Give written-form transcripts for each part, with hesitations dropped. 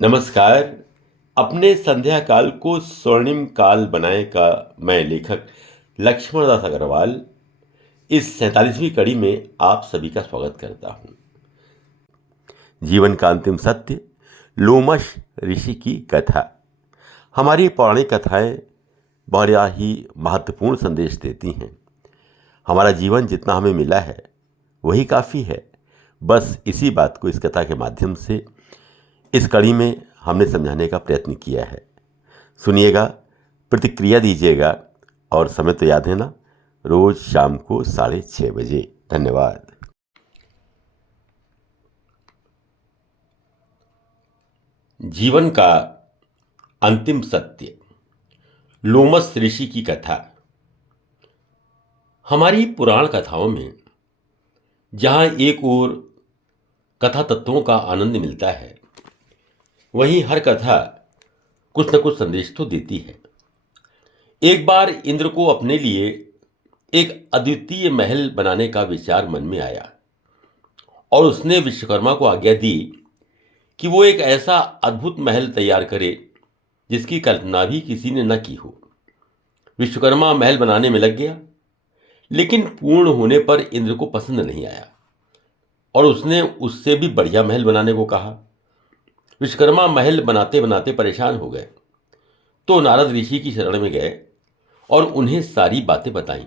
नमस्कार। अपने संध्या काल को स्वर्णिम काल बनाए का मैं लेखक लक्ष्मण दास अग्रवाल इस 47वीं कड़ी में आप सभी का स्वागत करता हूं। जीवन का अंतिम सत्य, लोमश ऋषि की कथा। हमारी पौराणिक कथाएं बड़ा ही महत्वपूर्ण संदेश देती हैं। हमारा जीवन जितना हमें मिला है वही काफ़ी है। बस इसी बात को इस कथा के माध्यम से इस कड़ी में हमने समझाने का प्रयत्न किया है। सुनिएगा, प्रतिक्रिया दीजिएगा और समय तो याद है ना, रोज शाम को 6:30 बजे। धन्यवाद। जीवन का अंतिम सत्य, लोमश ऋषि की कथा। हमारी पुराण कथाओं में जहां एक ओर कथा तत्वों का आनंद मिलता है, वहीं हर कथा कुछ न कुछ संदेश तो देती है। एक बार इंद्र को अपने लिए एक अद्वितीय महल बनाने का विचार मन में आया और उसने विश्वकर्मा को आज्ञा दी कि वो एक ऐसा अद्भुत महल तैयार करे जिसकी कल्पना भी किसी ने न की हो। विश्वकर्मा महल बनाने में लग गया, लेकिन पूर्ण होने पर इंद्र को पसंद नहीं आया और उसने उससे भी बढ़िया महल बनाने को कहा। विश्वकर्मा महल बनाते बनाते परेशान हो गए तो नारद ऋषि की शरण में गए और उन्हें सारी बातें बताईं।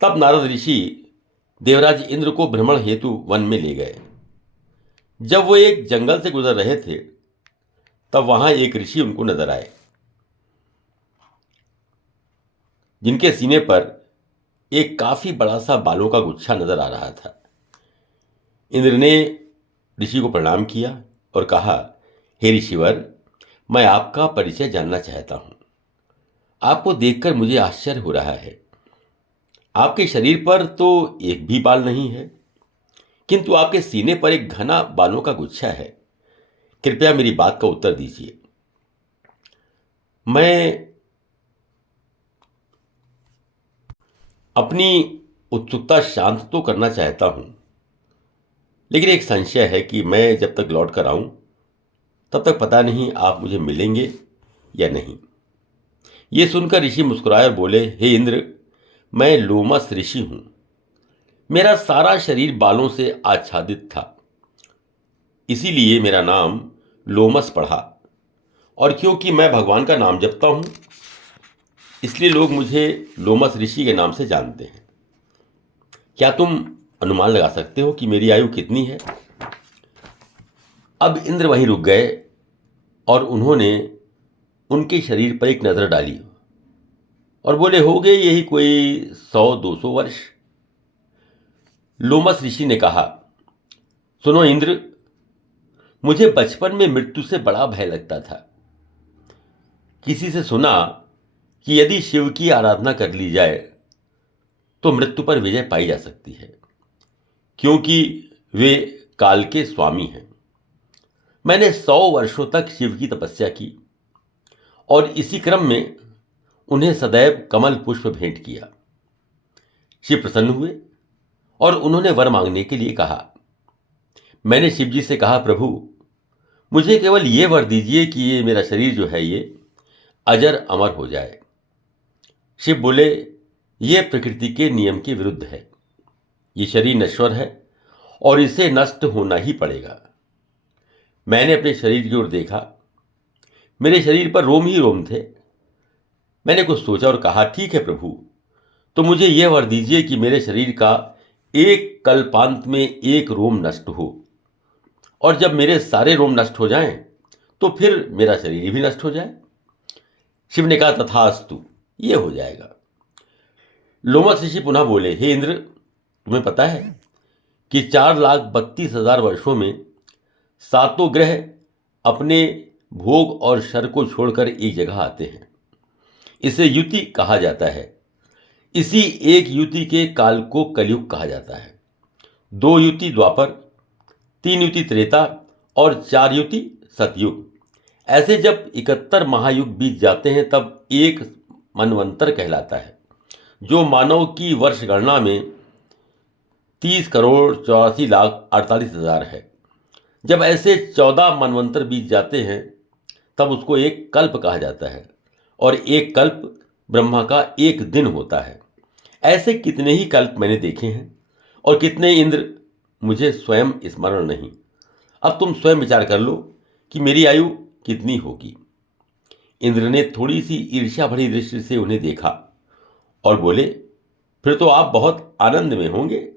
तब नारद ऋषि देवराज इंद्र को भ्रमण हेतु वन में ले गए। जब वो एक जंगल से गुजर रहे थे तब वहां एक ऋषि उनको नजर आए, जिनके सीने पर एक काफी बड़ा सा बालों का गुच्छा नजर आ रहा था। इंद्र ने ऋषि को प्रणाम किया और कहा, हे ऋषिवर, मैं आपका परिचय जानना चाहता हूं। आपको देखकर मुझे आश्चर्य हो रहा है। आपके शरीर पर तो एक भी बाल नहीं है, किंतु आपके सीने पर एक घना बालों का गुच्छा है। कृपया मेरी बात का उत्तर दीजिए। मैं अपनी उत्सुकता शांत तो करना चाहता हूं, लेकिन एक संशय है कि मैं जब तक लौट कर आऊं तब तक पता नहीं आप मुझे मिलेंगे या नहीं। ये सुनकर ऋषि मुस्कुराए और बोले, हे इंद्र, मैं लोमश ऋषि हूं। मेरा सारा शरीर बालों से आच्छादित था, इसीलिए मेरा नाम लोमश पड़ा। और क्योंकि मैं भगवान का नाम जपता हूं, इसलिए लोग मुझे लोमश ऋषि के नाम से जानते हैं। क्या तुम अनुमान लगा सकते हो कि मेरी आयु कितनी है? अब इंद्र वहीं रुक गए और उन्होंने उनके शरीर पर एक नजर डाली और बोले, हो गए यही कोई 100-200 वर्ष। लोमश ऋषि ने कहा, सुनो इंद्र, मुझे बचपन में मृत्यु से बड़ा भय लगता था। किसी से सुना कि यदि शिव की आराधना कर ली जाए तो मृत्यु पर विजय पाई जा सकती है, क्योंकि वे काल के स्वामी हैं। मैंने 100 वर्षों तक शिव की तपस्या की और इसी क्रम में उन्हें सदैव कमल पुष्प भेंट किया। शिव प्रसन्न हुए और उन्होंने वर मांगने के लिए कहा। मैंने शिव जी से कहा, प्रभु, मुझे केवल ये वर दीजिए कि ये मेरा शरीर जो है ये अजर अमर हो जाए। शिव बोले, ये प्रकृति के नियम के विरुद्ध है। ये शरीर नश्वर है और इसे नष्ट होना ही पड़ेगा। मैंने अपने शरीर की ओर देखा, मेरे शरीर पर रोम ही रोम थे। मैंने कुछ सोचा और कहा, ठीक है प्रभु, तो मुझे यह वर दीजिए कि मेरे शरीर का एक कल्पांत में एक रोम नष्ट हो, और जब मेरे सारे रोम नष्ट हो जाएं तो फिर मेरा शरीर भी नष्ट हो जाए। शिव ने कहा, तथास्तु, ये हो जाएगा। लोमश ऋषि पुनः बोले, हे इंद्र, तुम्हें पता है कि 4,32,000 वर्षों में सातों ग्रह अपने भोग और शर को छोड़कर एक जगह आते हैं। इसे युति कहा जाता है। इसी एक युति के काल को कलयुग कहा जाता है। 2 युति द्वापर, 3 युति त्रेता और 4 युति सतयुग। ऐसे जब 71 महायुग बीत जाते हैं तब एक मनवंतर कहलाता है, जो मानव की वर्ष गणना में 30,84,48,000 है। जब ऐसे 14 मनवंतर बीत जाते हैं तब उसको एक कल्प कहा जाता है, और एक कल्प ब्रह्मा का एक दिन होता है। ऐसे कितने ही कल्प मैंने देखे हैं और कितने इंद्र, मुझे स्वयं स्मरण नहीं। अब तुम स्वयं विचार कर लो कि मेरी आयु कितनी होगी। इंद्र ने थोड़ी सी ईर्ष्या भरी दृष्टि से उन्हें देखा और बोले, फिर तो आप बहुत आनंद में होंगे।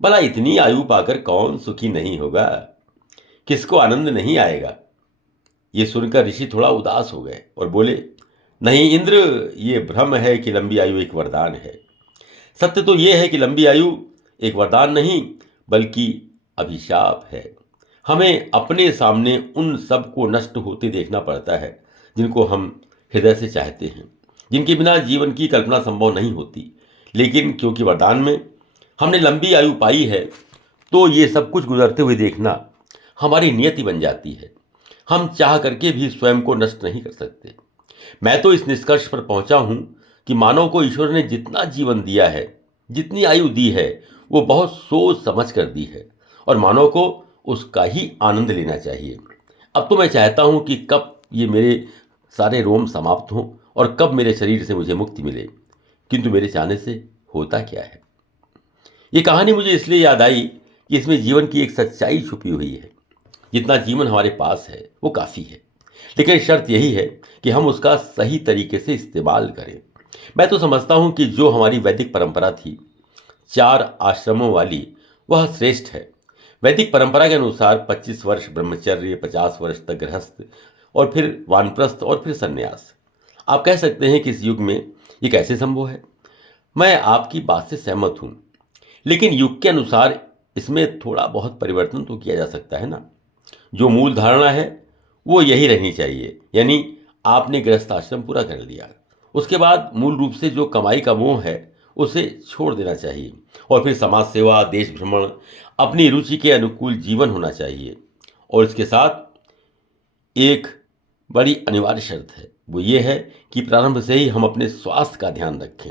भला इतनी आयु पाकर कौन सुखी नहीं होगा, किसको आनंद नहीं आएगा। ये सुनकर ऋषि थोड़ा उदास हो गए और बोले, नहीं इंद्र, ये भ्रम है कि लंबी आयु एक वरदान है। सत्य तो ये है कि लंबी आयु एक वरदान नहीं बल्कि अभिशाप है। हमें अपने सामने उन सब को नष्ट होते देखना पड़ता है जिनको हम हृदय से चाहते हैं, जिनके बिना जीवन की कल्पना संभव नहीं होती। लेकिन क्योंकि वरदान में हमने लंबी आयु पाई है, तो ये सब कुछ गुजरते हुए देखना हमारी नियति बन जाती है। हम चाह करके भी स्वयं को नष्ट नहीं कर सकते। मैं तो इस निष्कर्ष पर पहुंचा हूं कि मानव को ईश्वर ने जितना जीवन दिया है, जितनी आयु दी है, वो बहुत सोच समझ कर दी है, और मानव को उसका ही आनंद लेना चाहिए। अब तो मैं चाहता हूं कि कब ये मेरे सारे रोम समाप्त हों और कब मेरे शरीर से मुझे मुक्ति मिले, किंतु मेरे चाहने से होता क्या है। ये कहानी मुझे इसलिए याद आई कि इसमें जीवन की एक सच्चाई छुपी हुई है। जितना जीवन हमारे पास है वो काफ़ी है, लेकिन शर्त यही है कि हम उसका सही तरीके से इस्तेमाल करें। मैं तो समझता हूँ कि जो हमारी वैदिक परंपरा थी, 4 आश्रमों वाली, वह श्रेष्ठ है। वैदिक परंपरा के अनुसार 25 वर्ष ब्रह्मचर्य, 50 वर्ष तक गृहस्थ, और फिर वानप्रस्थ, और फिर संन्यास। आप कह सकते हैं कि इस युग में ये कैसे संभव है। मैं आपकी बात से सहमत हूँ, लेकिन युग के अनुसार इसमें थोड़ा बहुत परिवर्तन तो किया जा सकता है ना। जो मूल धारणा है वो यही रहनी चाहिए, यानी आपने गृहस्थ आश्रम पूरा कर लिया, उसके बाद मूल रूप से जो कमाई का मोह है उसे छोड़ देना चाहिए, और फिर समाज सेवा, देश भ्रमण, अपनी रुचि के अनुकूल जीवन होना चाहिए। और इसके साथ एक बड़ी अनिवार्य शर्त है, वो ये है कि प्रारंभ से ही हम अपने स्वास्थ्य का ध्यान रखें।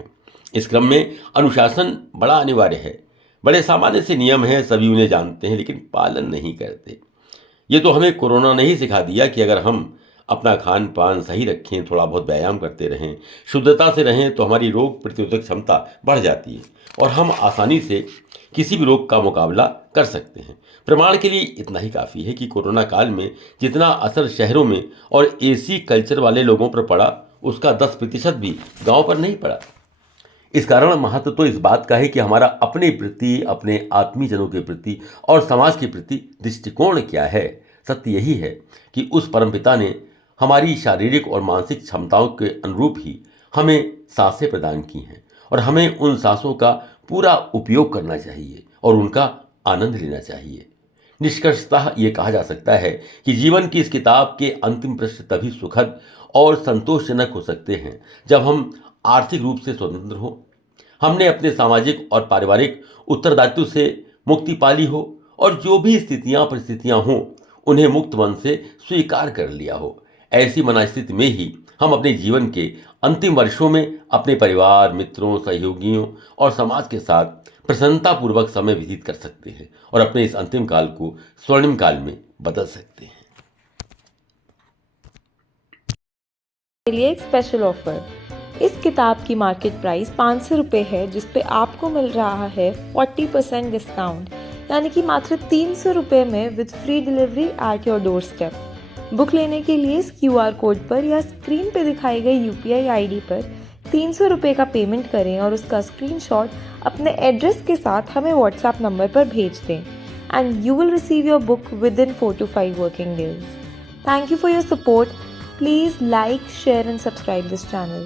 इस क्रम में अनुशासन बड़ा अनिवार्य है। बड़े सामान्य से नियम हैं, सभी उन्हें जानते हैं लेकिन पालन नहीं करते। ये तो हमें कोरोना ने ही सिखा दिया कि अगर हम अपना खान पान सही रखें, थोड़ा बहुत व्यायाम करते रहें, शुद्धता से रहें, तो हमारी रोग प्रतिरोधक क्षमता बढ़ जाती है और हम आसानी से किसी भी रोग का मुकाबला कर सकते हैं। प्रमाण के लिए इतना ही काफ़ी है कि कोरोना काल में जितना असर शहरों में और एसी कल्चर वाले लोगों पर पड़ा, उसका 10% भी गाँव पर नहीं पड़ा। इस कारण महत्व तो इस बात का है कि हमारा अपने प्रति, अपने आत्मीजनों के प्रति और समाज के प्रति दृष्टिकोण क्या है। सत्य यही है कि उस परमपिता ने हमारी शारीरिक और मानसिक क्षमताओं के अनुरूप ही हमें सांसें प्रदान की हैं, और हमें उन सांसों का पूरा उपयोग करना चाहिए और उनका आनंद लेना चाहिए। निष्कर्षतः ये कहा जा सकता है कि जीवन की इस किताब के अंतिम पृष्ठ तभी सुखद और संतोषजनक हो सकते हैं जब हम आर्थिक रूप से स्वतंत्र हो, हमने अपने सामाजिक और पारिवारिक उत्तरदायित्व से मुक्ति पाली हो, और जो भी स्थितियां परिस्थितियां हों उन्हें मुक्त मन से स्वीकार कर लिया हो। ऐसी मनस्थिति में ही हम अपने जीवन के अंतिम वर्षों में अपने परिवार, मित्रों, सहयोगियों और समाज के साथ प्रसन्नतापूर्वक समय व्यतीत कर सकते हैं और अपने इस अंतिम काल को स्वर्णिम काल में बदल सकते हैं। के लिए एक स्पेशल ऑफर। इस किताब की मार्केट प्राइस 500 रुपये है, जिस पे आपको मिल रहा है 40% डिस्काउंट, यानी कि मात्र 300 रुपये में with free delivery at your door step. Book लेने के लिए इस QR कोड पर या स्क्रीन पे दिखाई गई UPI ID पर 300 रुपये का पेमेंट करें और उसका स्क्रीनशॉट अपने एड्रेस के साथ हमें WhatsApp नंबर पर भेज दें, and you will receive your book with in 4 to 5 working days. Thank you for your support. Please like, share and subscribe this channel.